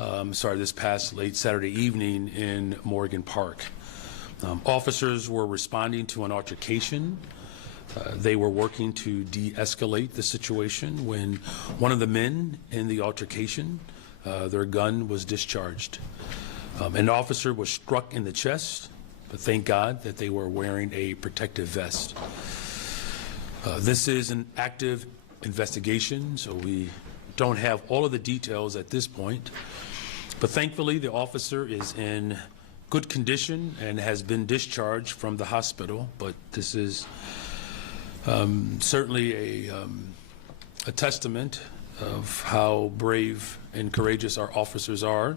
this past late Saturday evening in Morgan Park. Officers were responding to an altercation. They were working to de-escalate the situation when one of the men in the altercation, their gun was discharged. An officer was struck in the chest, but thank God that they were wearing a protective vest. This is an active investigation, so we don't have all of the details at this point, but thankfully the officer is in good condition and has been discharged from the hospital. But this is certainly a testament of how brave and courageous our officers are,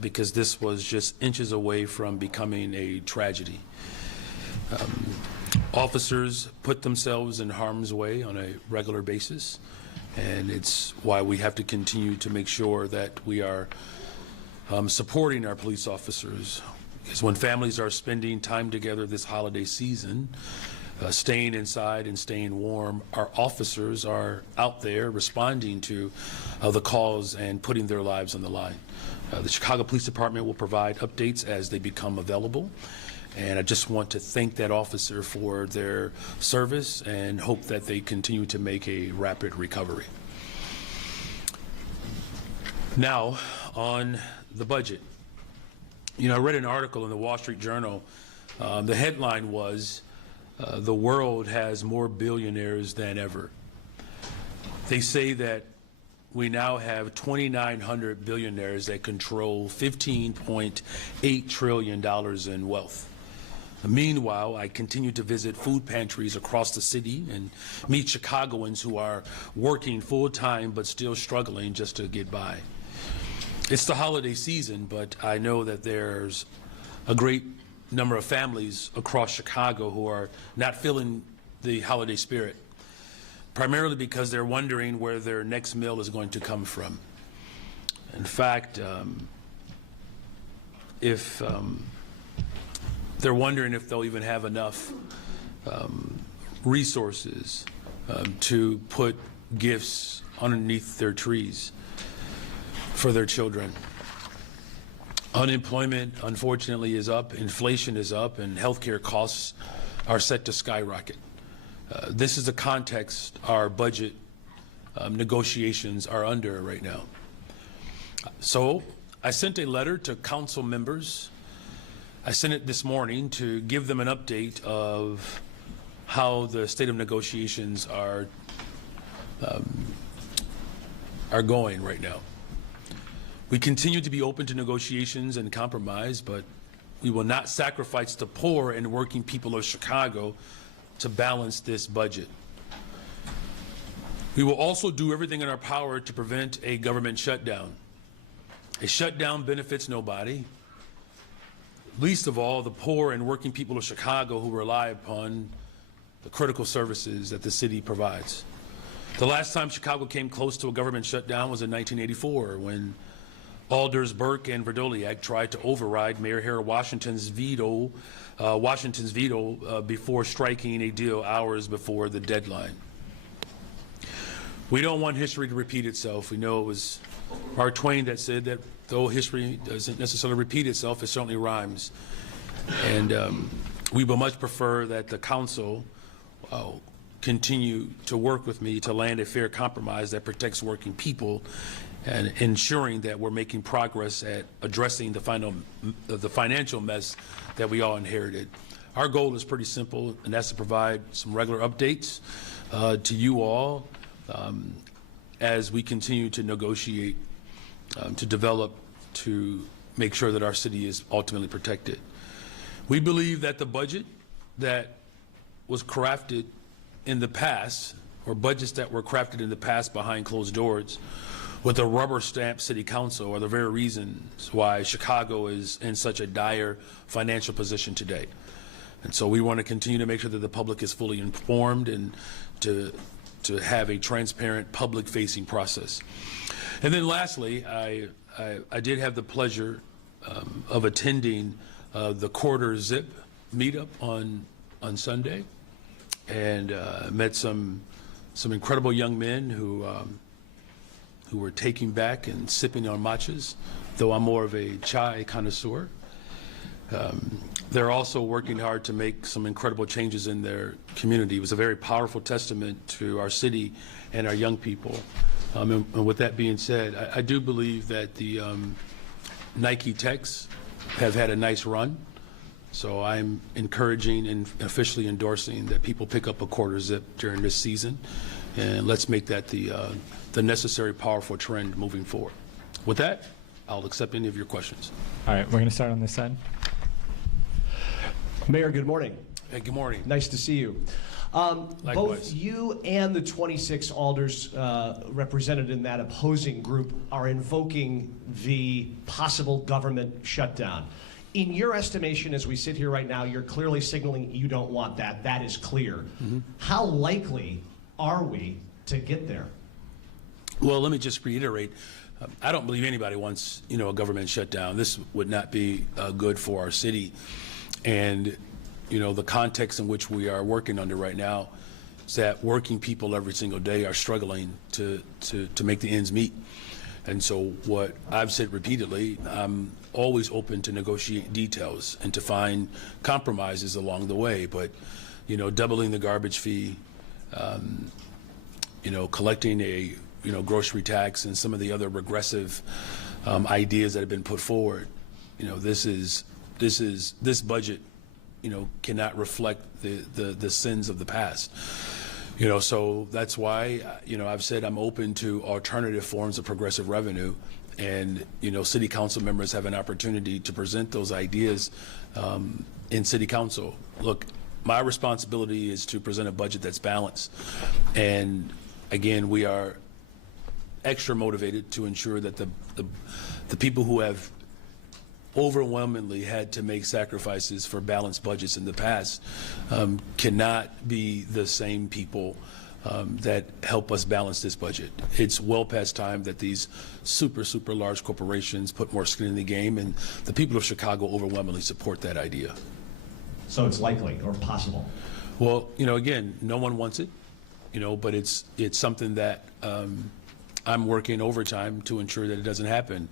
because this was just inches away from becoming a tragedy. Officers put themselves in harm's way on a regular basis, and it's why we have to continue to make sure that we are supporting our police officers. Because when families are spending time together this holiday season, staying inside and staying warm, our officers are out there responding to the calls and putting their lives on the line. The Chicago Police Department will provide updates as they become available. And I just want to thank that officer for their service and hope that they continue to make a rapid recovery. Now, on the budget. You know, I read an article in the Wall Street Journal. The headline was, the world has more billionaires than ever. They say that we now have 2,900 billionaires that control $15.8 trillion in wealth. Meanwhile, I continue to visit food pantries across the city and meet Chicagoans who are working full-time but still struggling just to get by. It's the holiday season, but I know that there's a great number of families across Chicago who are not feeling the holiday spirit, primarily because they're wondering where their next meal is going to come from. In fact, if they're wondering if they'll even have enough resources to put gifts underneath their trees for their children. Unemployment, unfortunately, is up, inflation is up, and healthcare costs are set to skyrocket. This is the context our budget negotiations are under right now. So I sent a letter to council members. I sent it this morning to give them an update of how the state of negotiations are going right now. We continue to be open to negotiations and compromise, but we will not sacrifice the poor and working people of Chicago to balance this budget. We will also do everything in our power to prevent a government shutdown. A shutdown benefits nobody, least of all the poor and working people of Chicago who rely upon the critical services that the city provides. The last time Chicago came close to a government shutdown was in 1984, when Alders Burke and Verdoliak tried to override Mayor Harry Washington's veto before striking a deal hours before the deadline. We don't want history to repeat itself. We know it was Mark Twain that said that though history doesn't necessarily repeat itself, it certainly rhymes. And we would much prefer that the council continue to work with me to land a fair compromise that protects working people and ensuring that we're making progress at addressing the financial mess that we all inherited. Our goal is pretty simple, and that's to provide some regular updates to you all as we continue to negotiate, to develop, to make sure that our city is ultimately protected. We believe that the budget that was crafted in the past, or budgets that were crafted in the past behind closed doors, with a rubber stamp city council, are the very reasons why Chicago is in such a dire financial position today. And so we want to continue to make sure that the public is fully informed and to have a transparent public-facing process. And then lastly, I did have the pleasure of attending the Quarter Zip meetup on Sunday, and met some incredible young men who who are taking back and sipping on matchas, though I'm more of a chai connoisseur. They're also working hard to make some incredible changes in their community. It was a very powerful testament to our city and our young people. And with that being said, I do believe that the Nike Techs have had a nice run. So I'm encouraging and officially endorsing that people pick up a quarter zip during this season, and let's make that the necessary powerful trend moving forward. With that, I'll accept any of your questions. All right, we're going to start on this side. Mayor, good morning. Hey, good morning. Nice to see you. Both you and the 26 alders represented in that opposing group are invoking the possible government shutdown. In your estimation, as we sit here right now, you're clearly signaling you don't want that. That is clear. Mm-hmm. How likely are we to get there? Well, let me just reiterate. I don't believe anybody wants, a government shutdown. This would not be good for our city. And, the context in which we are working under right now is that working people every single day are struggling to make the ends meet. And so what I've said repeatedly, I'm always open to negotiate details and to find compromises along the way. But, doubling the garbage fee, collecting a, grocery tax and some of the other regressive ideas that have been put forward, this budget, cannot reflect the sins of the past. So that's why, I've said I'm open to alternative forms of progressive revenue, and, city council members have an opportunity to present those ideas in city council. Look, my responsibility is to present a budget that's balanced. And again, we are extra motivated to ensure that the people who have overwhelmingly had to make sacrifices for balanced budgets in the past cannot be the same people that help us balance this budget. It's well past time that these super large corporations put more skin in the game, and the people of Chicago overwhelmingly support that idea. So it's likely or possible? Well, again, no one wants it, but it's something that I'm working overtime to ensure that it doesn't happen.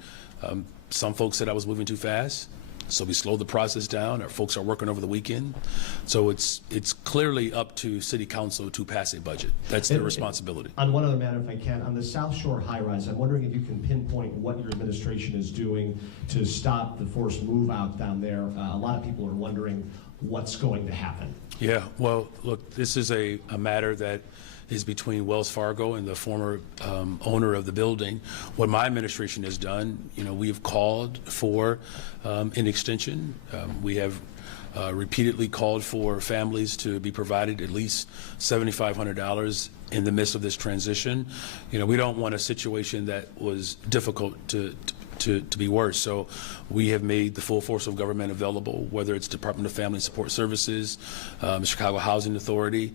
Some folks said I was moving too fast, so we slowed the process down. Our folks are working over the weekend. So it's clearly up to City Council to pass a budget. That's their responsibility. On one other matter, if I can, on the South Shore high-rise, I'm wondering if you can pinpoint what your administration is doing to stop the forced move-out down there. A lot of people are wondering what's going to happen. Yeah, well, look, this is a matter that is between Wells Fargo and the former owner of the building. What my administration has done, we've called for an extension. We have repeatedly called for families to be provided at least $7,500 in the midst of this transition. We don't want a situation that was difficult to be worse. So we have made the full force of government available, whether it's Department of Family and Support Services, Chicago Housing Authority,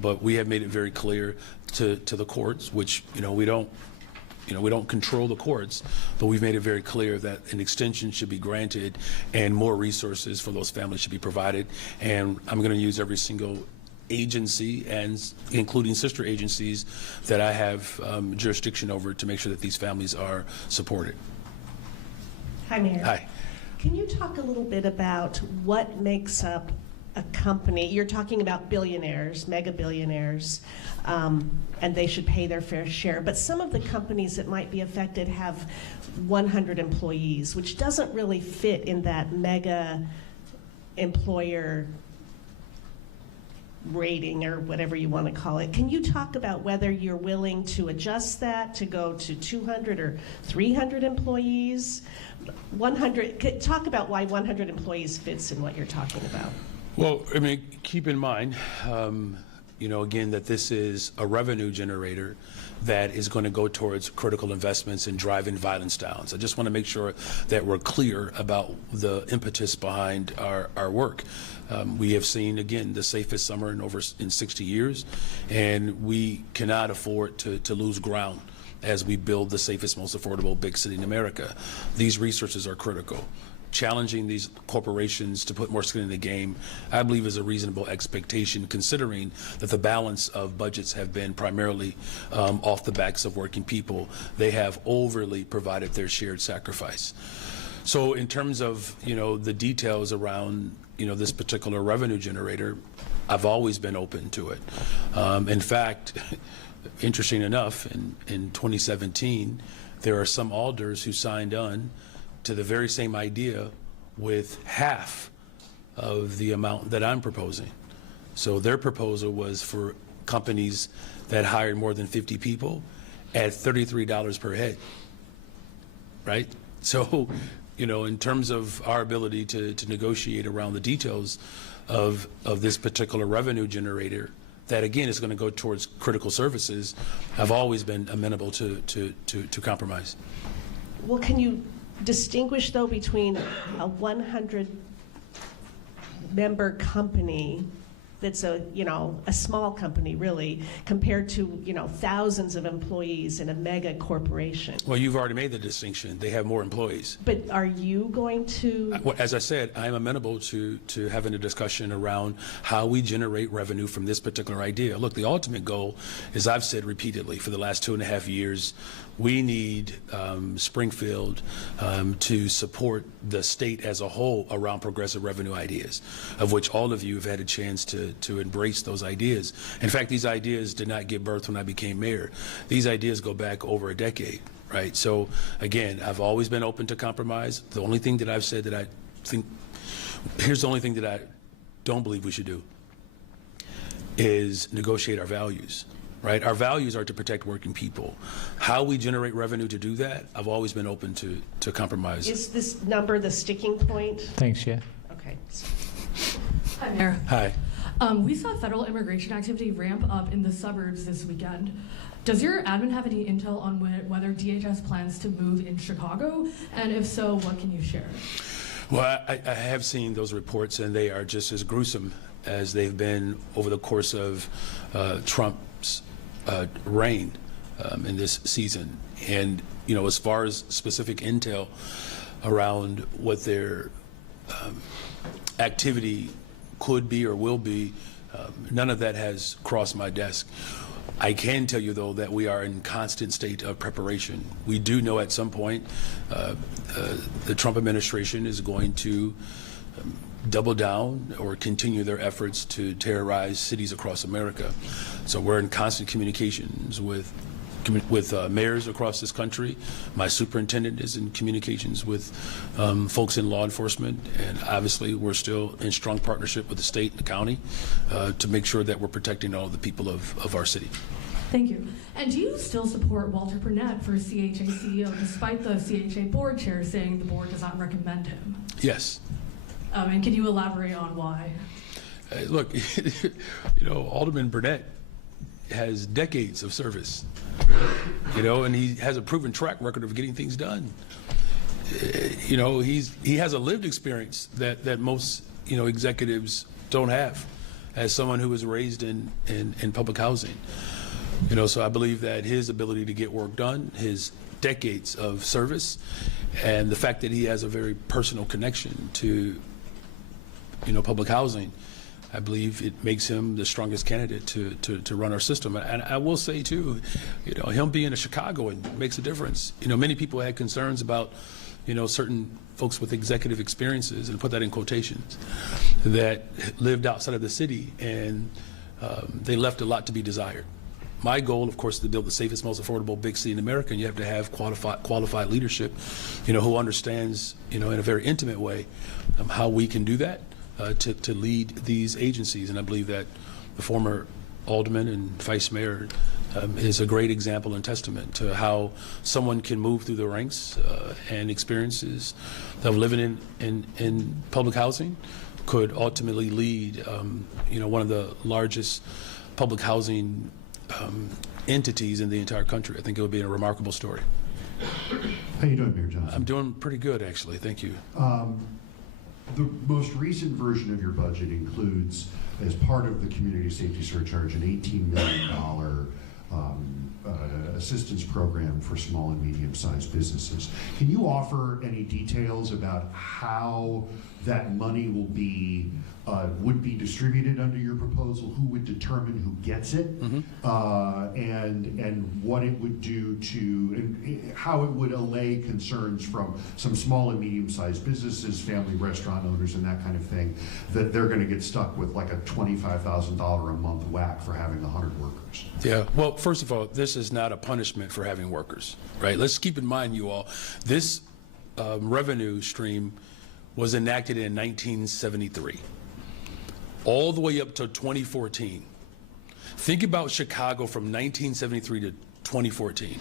but we have made it very clear to the courts, which we don't control the courts, but we've made it very clear that an extension should be granted and more resources for those families should be provided. And I'm going to use every single agency, and including sister agencies, that I have jurisdiction over to make sure that these families are supported. Hi, Mayor. Hi. Can you talk a little bit about what makes up a company? You're talking about billionaires, mega billionaires, and they should pay their fair share. But some of the companies that might be affected have 100 employees, which doesn't really fit in that mega employer rating or whatever you want to call it. Can you talk about whether you're willing to adjust that to go to 200 or 300 employees? 100, talk about why 100 employees fits in what you're talking about. Well, keep in mind, again, that this is a revenue generator that is going to go towards critical investments in driving violence down. So I just want to make sure that we're clear about the impetus behind our work. We have seen, again, the safest summer in 60 years, and we cannot afford to lose ground as we build the safest, most affordable big city in America. These resources are critical. challenging these corporations to put more skin in the game, I believe is a reasonable expectation, considering that the balance of budgets have been primarily off the backs of working people. They have overly provided their shared sacrifice. So in terms of, the details around, this particular revenue generator, I've always been open to it. In fact, interesting enough, in 2017, there are some alders who signed on to the very same idea with half of the amount that I'm proposing. So their proposal was for companies that hired more than 50 people at $33 per head, right? So, in terms of our ability to negotiate around the details of this particular revenue generator, that again is going to go towards critical services, I've always been amenable to compromise. Well, can you distinguish, though, between a 100-member company that's a small company, really, compared to, thousands of employees in a mega corporation? Well, you've already made the distinction. They have more employees. But are you going to? As I said, I'm amenable to having a discussion around how we generate revenue from this particular idea. Look, the ultimate goal, as I've said repeatedly for the last 2.5 years, we need Springfield to support the state as a whole around progressive revenue ideas, of which all of you have had a chance to embrace those ideas. In fact, these ideas did not give birth when I became mayor. These ideas go back over a decade, right? So again, I've always been open to compromise. The only thing that I've said that here's the only thing that I don't believe we should do is negotiate our values. Right? Our values are to protect working people. How we generate revenue to do that, I've always been open to compromise. Is this number the sticking point? Thanks, yeah. Okay. Hi, Mayor. Hi. We saw federal immigration activity ramp up in the suburbs this weekend. Does your admin have any intel on whether DHS plans to move in Chicago? And if so, what can you share? Well, I have seen those reports, and they are just as gruesome as they've been over the course of Trump's reign in this season. And, as far as specific intel around what their activity could be or will be, none of that has crossed my desk. I can tell you, though, that we are in constant state of preparation. We do know at some point the Trump administration is going to double down or continue their efforts to terrorize cities across America. So we're in constant communications with mayors across this country. My superintendent is in communications with folks in law enforcement, and obviously we're still in strong partnership with the state and the county to make sure that we're protecting all of the people of our city. Thank you. And do you still support Walter Burnett for CHA CEO, despite the CHA board chair saying the board does not recommend him? Yes. And can you elaborate on why? Look, Alderman Burnett has decades of service, and he has a proven track record of getting things done. He has a lived experience that most, executives don't have, as someone who was raised in public housing. So I believe that his ability to get work done, his decades of service, and the fact that he has a very personal connection to public housing, I believe it makes him the strongest candidate to run our system. And I will say too, him being a Chicagoan makes a difference. Many people had concerns about, certain folks with executive experiences, and put that in quotations, that lived outside of the city, and they left a lot to be desired. My goal, of course, is to build the safest, most affordable big city in America, and you have to have qualified leadership, who understands, in a very intimate way, how we can do that. To lead these agencies, and I believe that the former alderman and vice mayor is a great example and testament to how someone can move through the ranks and experiences of living in public housing could ultimately lead one of the largest public housing entities in the entire country. I think it would be a remarkable story. How you doing, Mayor Johnson? I'm doing pretty good, actually. Thank you. The most recent version of your budget includes, as part of the community safety surcharge, an $18 million assistance program for small and medium-sized businesses. Can you offer any details about how that money would be distributed under your proposal? Who would determine who gets it, and what it would do to, and how it would allay concerns from some small and medium-sized businesses, family restaurant owners, and that kind of thing, that they're going to get stuck with like a $25,000 a month whack for having 100 workers. Yeah, well, first of all, this is not a punishment for having workers, right? Let's keep in mind, you all, this revenue stream was enacted in 1973, all the way up to 2014. Think about Chicago from 1973 to 2014.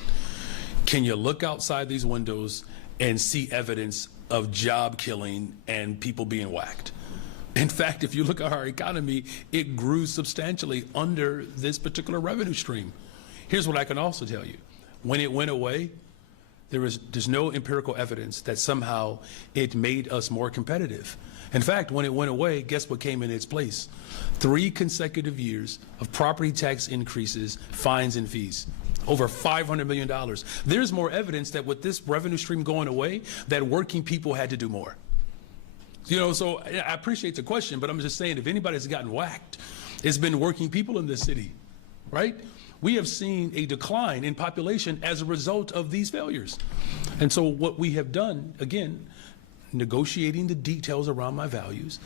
Can you look outside these windows and see evidence of job killing and people being whacked? In fact, if you look at our economy, it grew substantially under this particular revenue stream. Here's what I can also tell you. When it went away, there's no empirical evidence that somehow it made us more competitive. In fact, when it went away, guess what came in its place? 3 consecutive years of property tax increases, fines, and fees. Over $500 million. There's more evidence that with this revenue stream going away, that working people had to do more. You know, so I appreciate the question, but I'm just saying, if anybody's gotten whacked, it's been working people in this city, right? We have seen a decline in population as a result of these failures. And so what we have done, again, negotiating the details around my values,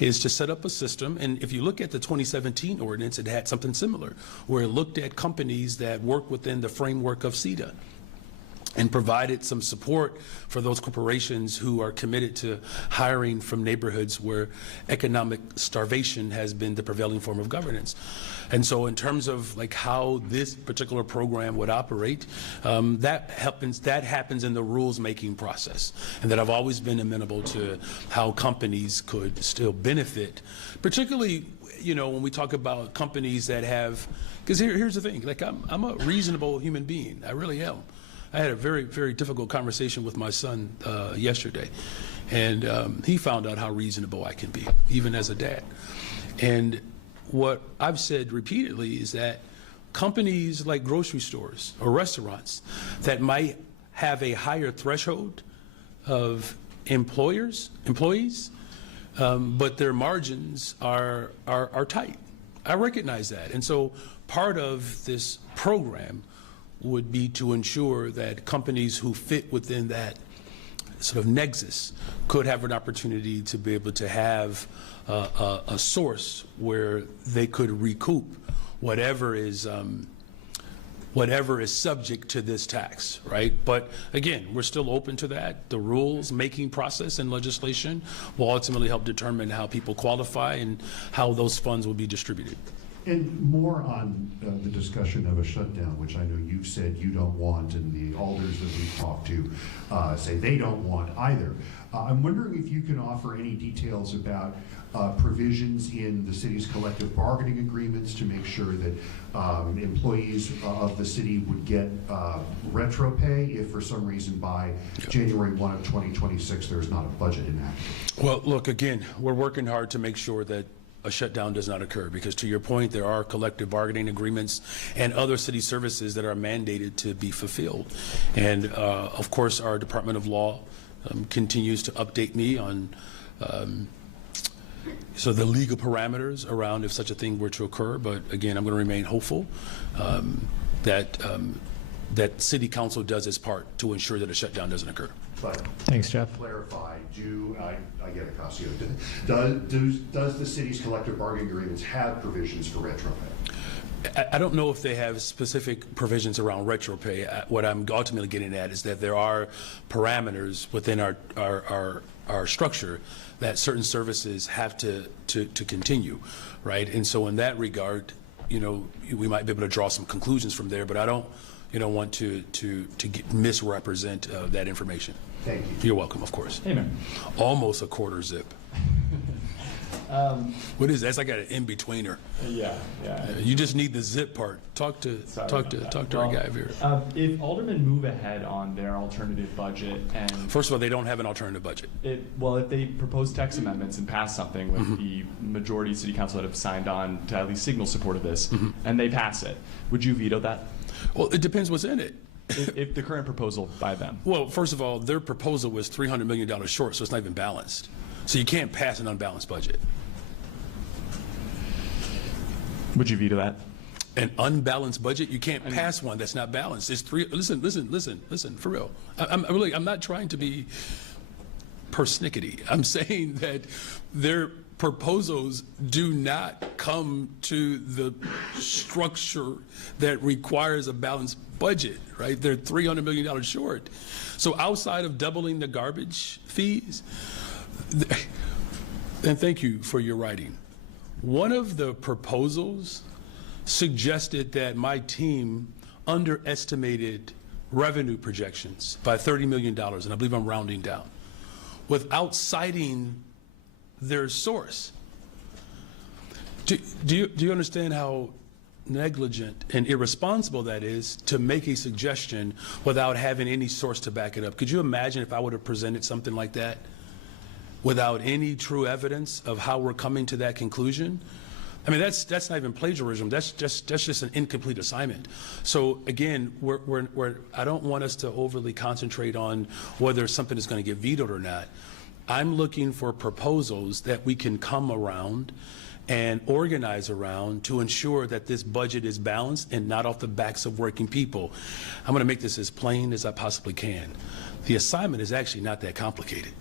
is to set up a system. And if you look at the 2017 ordinance, it had something similar, where it looked at companies that work within the framework of CETA and provided some support for those corporations who are committed to hiring from neighborhoods where economic starvation has been the prevailing form of governance. And so in terms of like how this particular program would operate, that happens in the rules making process, and that I've always been amenable to how companies could still benefit, particularly, you know, when we talk about companies that have, because here's the thing, like I'm a reasonable human being, I really am. I had a very, very difficult conversation with my son yesterday, and he found out how reasonable I can be, even as a dad. And what I've said repeatedly is that companies like grocery stores or restaurants that might have a higher threshold of employees, but their margins are tight. I recognize that. And so part of this program would be to ensure that companies who fit within that sort of nexus could have an opportunity to be able to have a source where they could recoup whatever is subject to this tax, right? But again, we're still open to that. The rules making process and legislation will ultimately help determine how people qualify and how those funds will be distributed. And more on the discussion of a shutdown, which I know you've said you don't want, and the alders that we've talked to say they don't want either. I'm wondering if you can offer any details about provisions in the city's collective bargaining agreements to make sure that employees of the city would get retro pay if for some reason by January 1 of 2026 there's not a budget enacted. Well, look, again, we're working hard to make sure that a shutdown does not occur, because to your point, there are collective bargaining agreements and other city services that are mandated to be fulfilled. And of course, our Department of Law continues to update me on so the legal parameters around if such a thing were to occur. But again, I'm going to remain hopeful that City Council does its part to ensure that a shutdown doesn't occur. But thanks, Jeff. Clarify, I get it, Casio. Does the city's collective bargaining agreements have provisions for retro pay? I don't know if they have specific provisions around retro pay. What I'm ultimately getting at is that there are parameters within our structure that certain services have to continue, right? And so in that regard, you know, we might be able to draw some conclusions from there, but I don't want to misrepresent that information. Thank you. You're welcome, of course. Hey, man. Almost a quarter zip. What is that? That's like an in-betweener. Yeah. You just need the zip part. Talk to our guy over here. If aldermen move ahead on their alternative budget, and First of all, they don't have an alternative budget. if they propose text amendments and pass something with the majority of city council that have signed on to at least signal support of this, and they pass it, would you veto that? Well, it depends what's in it. If the current proposal by them. Well, first of all, their proposal was $300 million short, so it's not even balanced. So you can't pass an unbalanced budget. Would you veto that? An unbalanced budget, you can't pass one that's not balanced. It's three. Listen, for real. I'm not trying to be persnickety. I'm saying that their proposals do not come to the structure that requires a balanced budget, right? They're $300 million short. So outside of doubling the garbage fees, and thank you for your writing, one of the proposals suggested that my team underestimated revenue projections by $30 million, and I believe I'm rounding down, without citing their source. Do you understand how negligent and irresponsible that is to make a suggestion without having any source to back it up? Could you imagine if I would have presented something like that without any true evidence of how we're coming to that conclusion? I mean, that's not even plagiarism. That's just an incomplete assignment. So again, I don't want us to overly concentrate on whether something is going to get vetoed or not. I'm looking for proposals that we can come around and organize around to ensure that this budget is balanced and not off the backs of working people. I'm going to make this as plain as I possibly can. The assignment is actually not that complicated.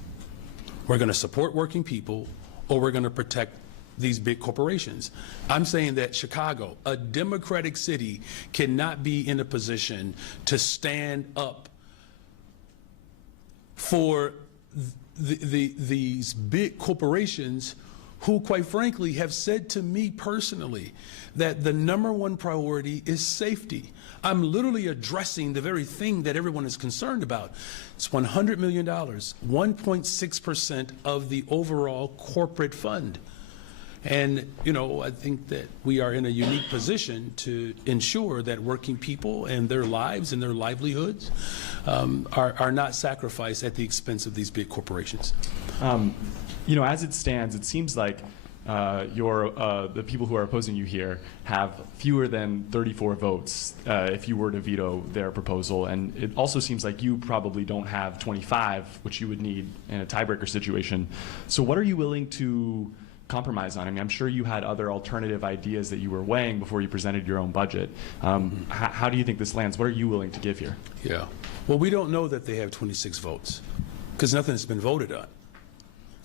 We're going to support working people, or we're going to protect these big corporations. I'm saying that Chicago, a democratic city, cannot be in a position to stand up for these big corporations who, quite frankly, have said to me personally that the #1 priority is safety. I'm literally addressing the very thing that everyone is concerned about. It's $100 million, 1.6% of the overall corporate fund. And, you know, I think that we are in a unique position to ensure that working people and their lives and their livelihoods are not sacrificed at the expense of these big corporations. You know, as it stands, it seems like the people who are opposing you here have fewer than 34 votes if you were to veto their proposal. And it also seems like you probably don't have 25, which you would need in a tiebreaker situation. So what are you willing to compromise on? I mean, I'm sure you had other alternative ideas that you were weighing before you presented your own budget. How do you think this lands? What are you willing to give here? Yeah. Well, we don't know that they have 26 votes because nothing has been voted on.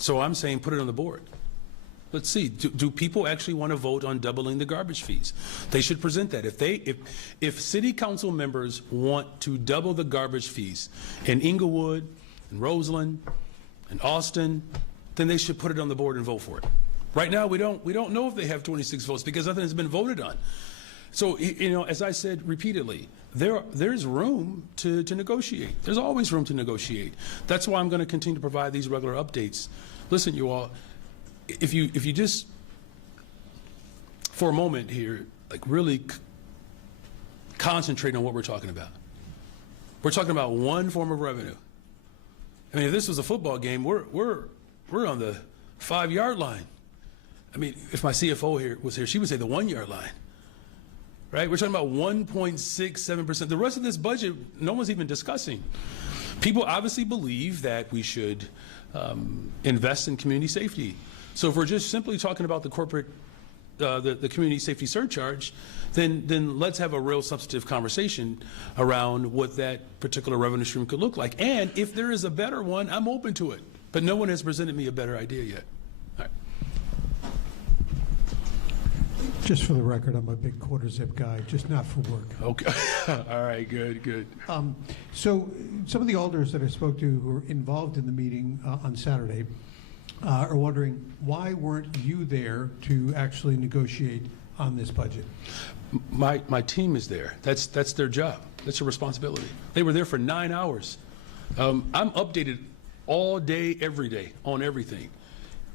So I'm saying put it on the board. Let's see. Do people actually want to vote on doubling the garbage fees? They should present that. If city council members want to double the garbage fees in Inglewood, in Roseland, in Austin, then they should put it on the board and vote for it. Right now, we don't know if they have 26 votes because nothing has been voted on. So, you know, as I said repeatedly, there's room to negotiate. There's always room to negotiate. That's why I'm going to continue to provide these regular updates. Listen, you all, if you just, for a moment here, like really concentrate on what we're talking about. We're talking about one form of revenue. I mean, if this was a football game, we're on the 5-yard line. I mean, if my CFO was here, she would say the 1-yard line, right? We're talking about 1.67%. The rest of this budget, no one's even discussing. People obviously believe that we should invest in community safety. So if we're just simply talking about the corporate, the community safety surcharge, then let's have a real substantive conversation around what that particular revenue stream could look like. And if there is a better one, I'm open to it. But no one has presented me a better idea yet. All right. Just for the record, I'm a big quarter zip guy, just not for work. Okay. All right, good. So some of the alders that I spoke to who were involved in the meeting on Saturday are wondering, why weren't you there to actually negotiate on this budget? My team is there. That's their job. That's their responsibility. They were there for 9 hours. I'm updated all day, every day on everything.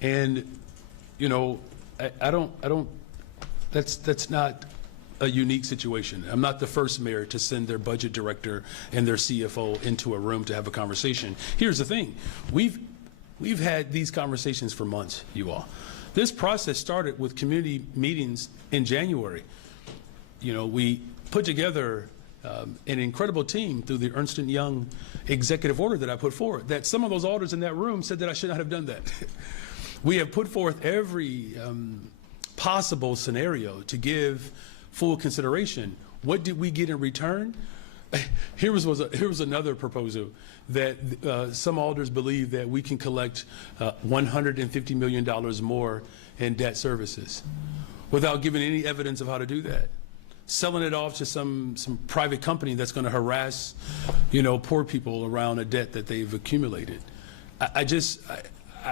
And, you know, I don't, that's not a unique situation. I'm not the first mayor to send their budget director and their CFO into a room to have a conversation. Here's the thing. We've had these conversations for months, you all. This process started with community meetings in January. You know, we put together an incredible team through the Ernst & Young executive order that I put forward, that some of those alders in that room said that I should not have done that. We have put forth every possible scenario to give full consideration. What did we get in return? Here was another proposal that some alders believe that we can collect $150 million more in debt services without giving any evidence of how to do that. Selling it off to some private company that's going to harass, poor people around a debt that they've accumulated.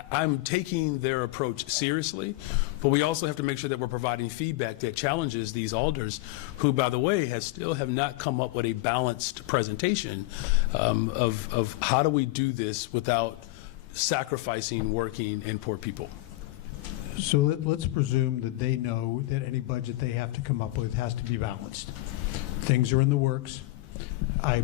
I'm taking their approach seriously, but we also have to make sure that we're providing feedback that challenges these alders, who, by the way, still have not come up with a balanced presentation of how do we do this without sacrificing working and poor people. So let's presume that they know that any budget they have to come up with has to be balanced. Things are in the works. I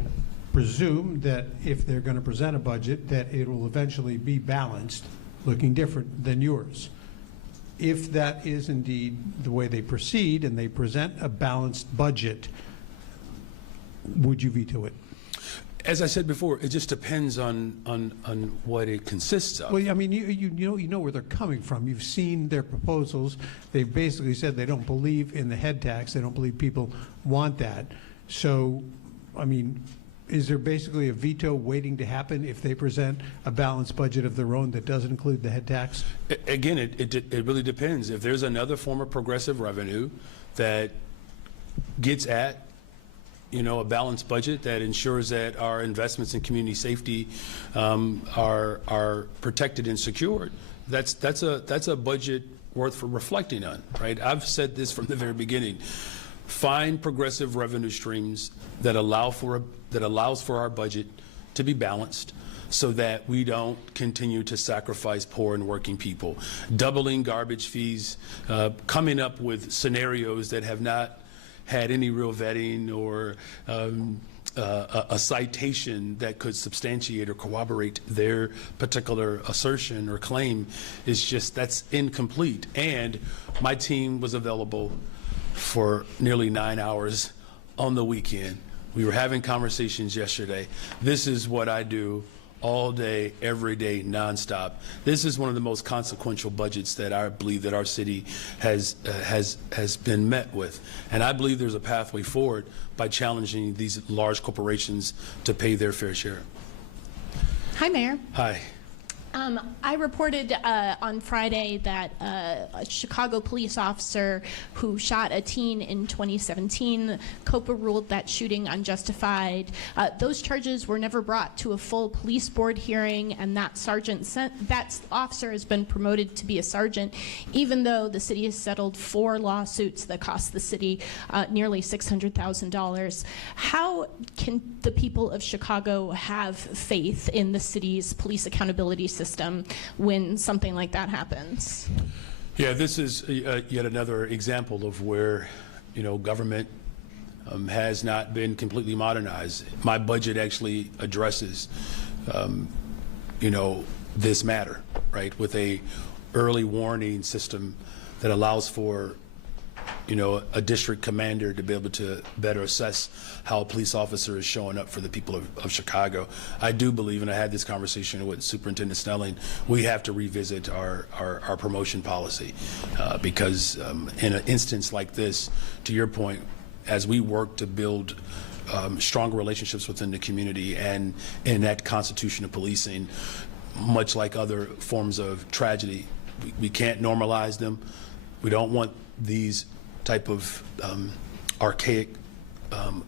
presume that if they're going to present a budget, that it will eventually be balanced, looking different than yours. If that is indeed the way they proceed and they present a balanced budget, would you veto it? As I said before, it just depends on what it consists of. Well, I mean, you know where they're coming from. You've seen their proposals. They've basically said they don't believe in the head tax. They don't believe people want that. So, I mean, is there basically a veto waiting to happen if they present a balanced budget of their own that doesn't include the head tax? Again, it really depends. If there's another form of progressive revenue that gets at a balanced budget that ensures that our investments in community safety are protected and secured, that's a budget worth for reflecting on, right? I've said this from the very beginning. Find progressive revenue streams that allows for our budget to be balanced, so that we don't continue to sacrifice poor and working people. Doubling garbage fees, coming up with scenarios that have not had any real vetting or a citation that could substantiate or corroborate their particular assertion or claim that's incomplete. And my team was available for nearly 9 hours on the weekend. We were having conversations yesterday. This is what I do all day, every day, nonstop. This is one of the most consequential budgets that I believe that our city has been met with. And I believe there's a pathway forward by challenging these large corporations to pay their fair share. Hi, Mayor. Hi. I reported on Friday that a Chicago police officer who shot a teen in 2017, COPA ruled that shooting unjustified. Those charges were never brought to a full police board hearing, and that officer has been promoted to be a sergeant, even though the city has settled 4 lawsuits that cost the city nearly $600,000. How can the people of Chicago have faith in the city's police accountability system when something like that happens? Yeah, this is yet another example of where, government has not been completely modernized. My budget actually addresses, this matter, right, with a early warning system that allows for a district commander to be able to better assess how a police officer is showing up for the people of Chicago. I do believe, and I had this conversation with Superintendent Snelling, we have to revisit our promotion policy because in an instance like this, to your point, as we work to build stronger relationships within the community and in that constitution of policing, much like other forms of tragedy, we can't normalize them. We don't want these type of archaic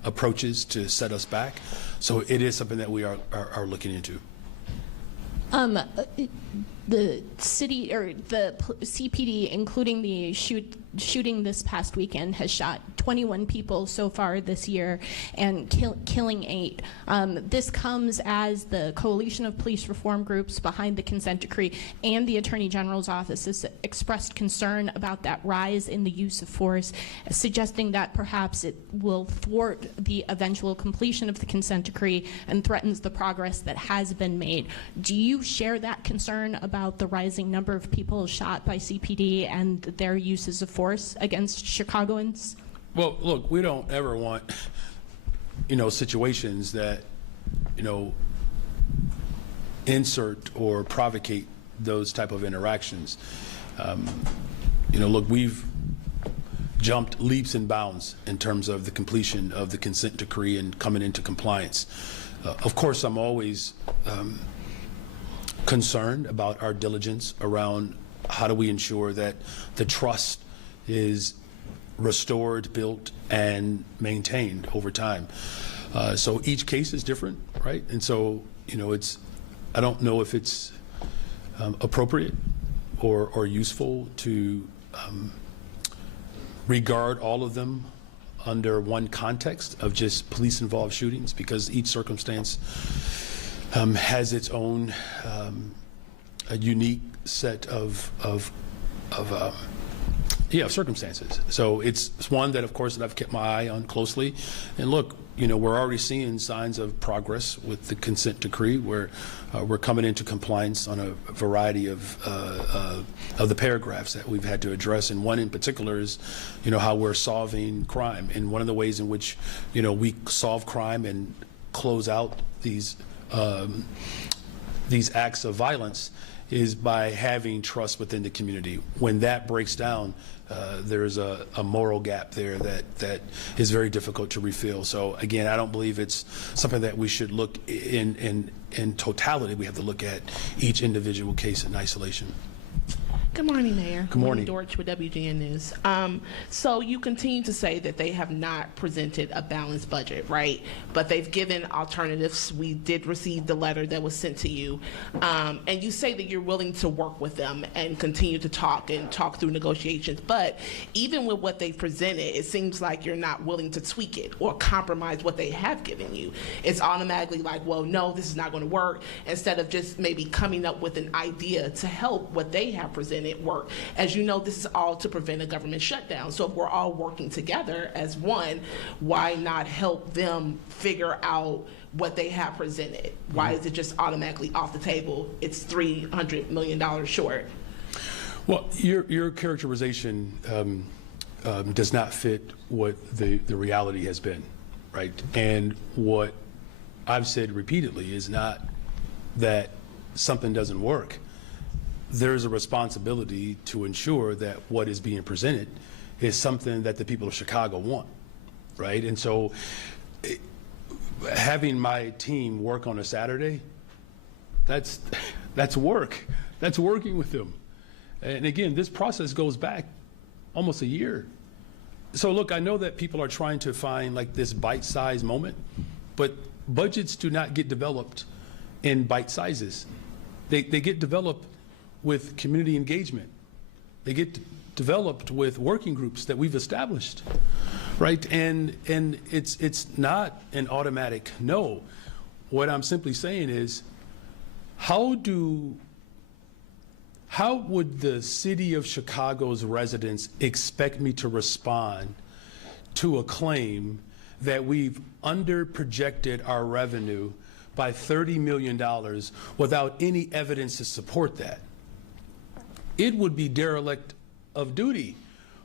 approaches to set us back. So it is something that we are looking into. The city or the CPD, including the shooting this past weekend, has shot 21 people so far this year and killing 8. This comes as the coalition of police reform groups behind the consent decree and the Attorney General's office has expressed concern about that rise in the use of force, suggesting that perhaps it will thwart the eventual completion of the consent decree and threatens the progress that has been made. Do you share that concern about the rising number of people shot by CPD and their uses of force against Chicagoans? Well, look, we don't ever want situations that, insert or provocate those type of interactions. Look, we've jumped leaps and bounds in terms of the completion of the consent decree and coming into compliance. Of course, I'm always concerned about our diligence around how do we ensure that the trust is restored, built, and maintained over time. So each case is different, right? And so, I don't know if it's appropriate or useful to regard all of them under one context of just police-involved shootings, because each circumstance has its own a unique set of circumstances. So it's one that, of course, that I've kept my eye on closely. And look, we're already seeing signs of progress with the consent decree, where we're coming into compliance on a variety of the paragraphs that we've had to address. And one in particular is, how we're solving crime. And one of the ways in which, we solve crime and close out these acts of violence is by having trust within the community. When that breaks down, there's a moral gap there that is very difficult to refill. So again, I don't believe it's something that we should look in totality. We have to look at each individual case in isolation. Good morning, Mayor. Good morning. Dorch with WGN News. So you continue to say that they have not presented a balanced budget, right? But they've given alternatives. We did receive the letter that was sent to you. And you say that you're willing to work with them and continue to talk through negotiations. But even with what they presented, it seems like you're not willing to tweak it or compromise what they have given you. It's automatically like, well, no, this is not going to work, instead of just maybe coming up with an idea to help what they have presented work. As you know, this is all to prevent a government shutdown. So if we're all working together as one, why not help them figure out what they have presented? Why is it just automatically off the table? It's $300 million short. Well, your characterization does not fit what the reality has been, right? And what I've said repeatedly is not that something doesn't work. There's a responsibility to ensure that what is being presented is something that the people of Chicago want, right? And so having my team work on a Saturday, that's work. That's working with them. And again, this process goes back almost a year. So look, I know that people are trying to find like this bite-sized moment, but budgets do not get developed in bite sizes. They get developed with community engagement. They get developed with working groups that we've established, right? And it's not an automatic no. What I'm simply saying is, how would the city of Chicago's residents expect me to respond to a claim that we've under-projected our revenue by $30 million without any evidence to support that? It would be derelict of duty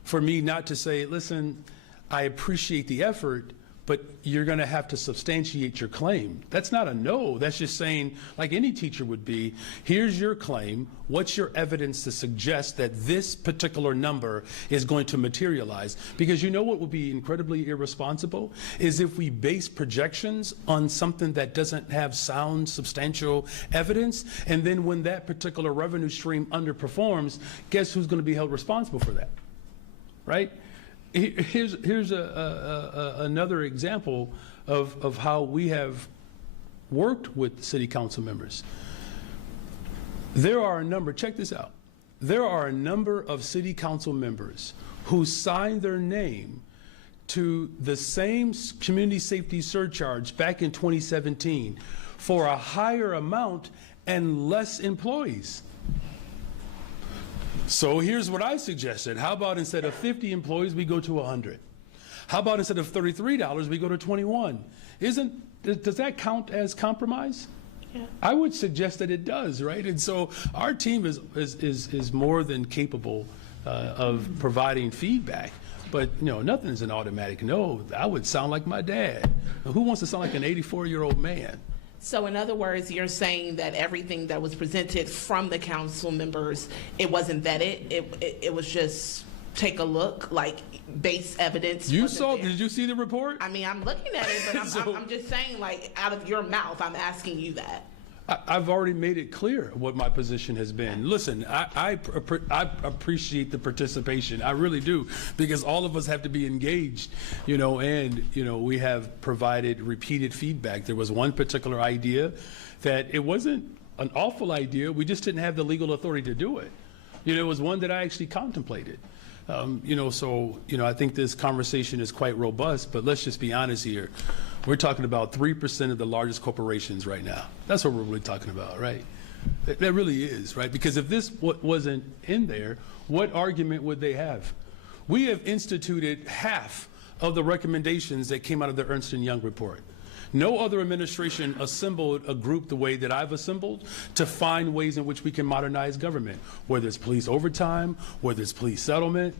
for me not to say, listen, I appreciate the effort, but you're going to have to substantiate your claim. That's not a no. That's just saying, like any teacher would be, here's your claim. What's your evidence to suggest that this particular number is going to materialize? Because you know what would be incredibly irresponsible is if we base projections on something that doesn't have sound, substantial evidence, and then when that particular revenue stream underperforms, guess who's going to be held responsible for that, right? Here's another example of how we have worked with city council members. There are a number, check this out, there are a number of city council members who signed their name to the same community safety surcharge back in 2017 for a higher amount and less employees. So here's what I suggested. How about instead of 50 employees, we go to 100? How about instead of $33, we go to 21? Does that count as compromise? Yeah. I would suggest that it does, right? And so our team is more than capable of providing feedback. But, nothing is an automatic no. I would sound like my dad. Who wants to sound like an 84-year-old man? So in other words, you're saying that everything that was presented from the council members, it wasn't vetted. It was just take a look, like base evidence. You saw? Did you see the report? I mean, I'm looking at it, but I'm just saying, like, out of your mouth, I'm asking you that. I've already made it clear what my position has been. Listen, I appreciate the participation. I really do, because all of us have to be engaged, and, we have provided repeated feedback. There was one particular idea that it wasn't an awful idea. We just didn't have the legal authority to do it. It was one that I actually contemplated. I think this conversation is quite robust, but let's just be honest here. We're talking about 3% of the largest corporations right now. That's what we're really talking about, right? That really is, right? Because if this wasn't in there, what argument would they have? We have instituted half of the recommendations that came out of the Ernst & Young report. No other administration assembled a group the way that I've assembled to find ways in which we can modernize government, whether it's police overtime, whether it's police settlement.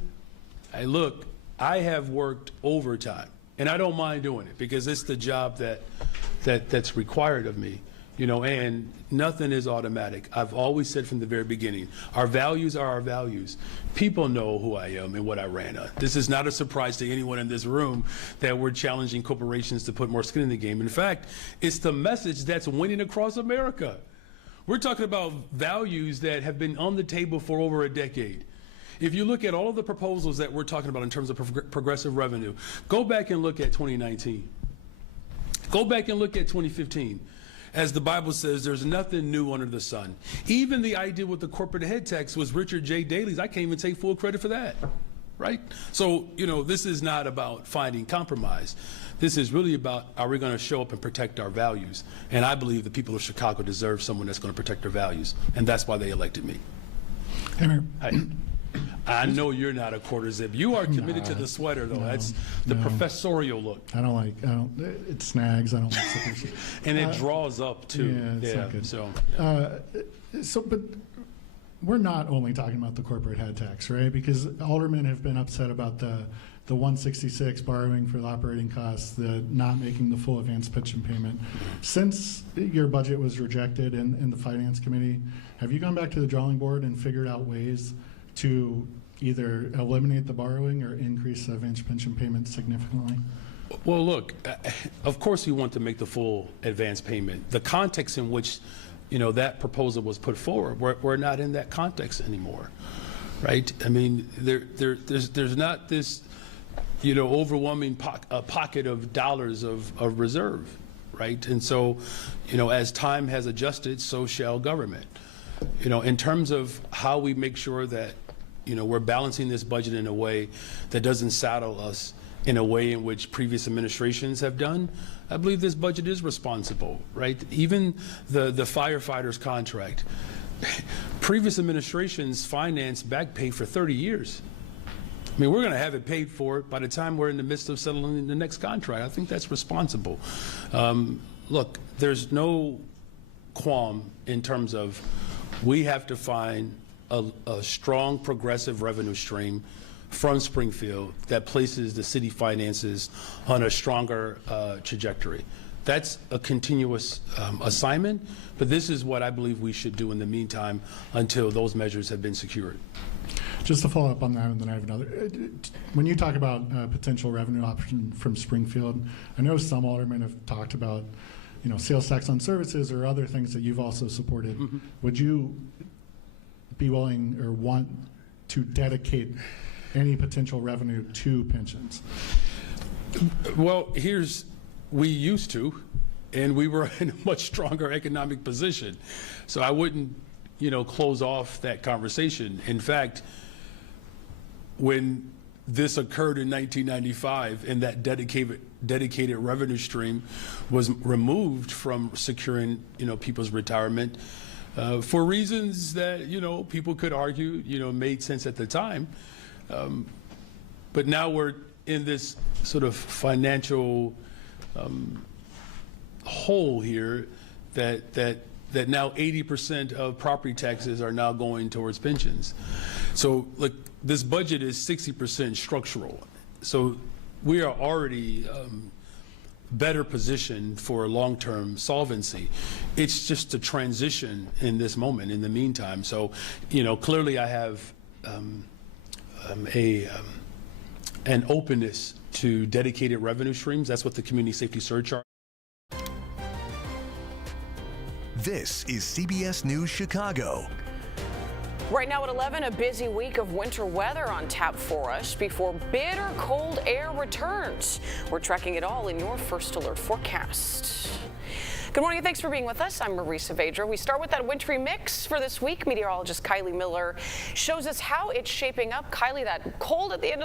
Hey, look, I have worked overtime, and I don't mind doing it because it's the job that's required of me, and nothing is automatic. I've always said from the very beginning, our values are our values. People know who I am and what I ran on. This is not a surprise to anyone in this room that we're challenging corporations to put more skin in the game. In fact, it's the message that's winning across America. We're talking about values that have been on the table for over a decade. If you look at all of the proposals that we're talking about in terms of progressive revenue, go back and look at 2019. Go back and look at 2015. As the Bible says, there's nothing new under the sun. Even the idea with the corporate head tax was Richard J. Daley's. I can't even take full credit for that, right? So, this is not about finding compromise. This is really about, are we going to show up and protect our values? And I believe the people of Chicago deserve someone that's going to protect their values, and that's why they elected me. Hey, Mayor. I know you're not a quarter zip. You are committed to the sweater, though. That's the professorial look. It snags. I don't like zippers. And it draws up, too. Yeah, it's not good. But we're not only talking about the corporate head tax, right? Because aldermen have been upset about the 166 borrowing for the operating costs, the not making the full advance pension payment. Since your budget was rejected in the Finance Committee, have you gone back to the drawing board and figured out ways to either eliminate the borrowing or increase the advance pension payment significantly? Well, look, of course we want to make the full advance payment. The context in which, that proposal was put forward, we're not in that context anymore, right? I mean, there's not this, overwhelming pocket of dollars of reserve, right? And so, as time has adjusted, so shall government. In terms of how we make sure that, we're balancing this budget in a way that doesn't saddle us in a way in which previous administrations have done, I believe this budget is responsible, right? Even the firefighters contract, previous administrations financed back pay for 30 years. I mean, we're going to have it paid for by the time we're in the midst of settling the next contract. I think that's responsible. Look, there's no qualm in terms of we have to find a strong progressive revenue stream from Springfield that places the city finances on a stronger trajectory. That's a continuous assignment, but this is what I believe we should do in the meantime until those measures have been secured. Just to follow up on that, and then I have another. When you talk about potential revenue option from Springfield, I know some aldermen have talked about, sales tax on services or other things that you've also supported. Mm-hmm. Would you be willing or want to dedicate any potential revenue to pensions? Well, we used to, and we were in a much stronger economic position. So I wouldn't, close off that conversation. In fact, when this occurred in 1995 and that dedicated revenue stream was removed from securing, people's retirement, for reasons that, people could argue, made sense at the time. But now we're in this sort of financial hole here that now 80% of property taxes are now going towards pensions. So, look, this budget is 60% structural. So we are already better positioned for long-term solvency. It's just a transition in this moment, in the meantime. So, clearly I have an openness to dedicated revenue streams. That's what the community safety surcharge. This is CBS News Chicago. Right now at 11, a busy week of winter weather on tap for us before bitter cold air returns. We're tracking it all in your First Alert forecast. Good morning and thanks for being with us. I'm Marie Saavedra. We start with that wintry mix for this week. Meteorologist Kylie Miller shows us how it's shaping up. Kylie, that cold at the end of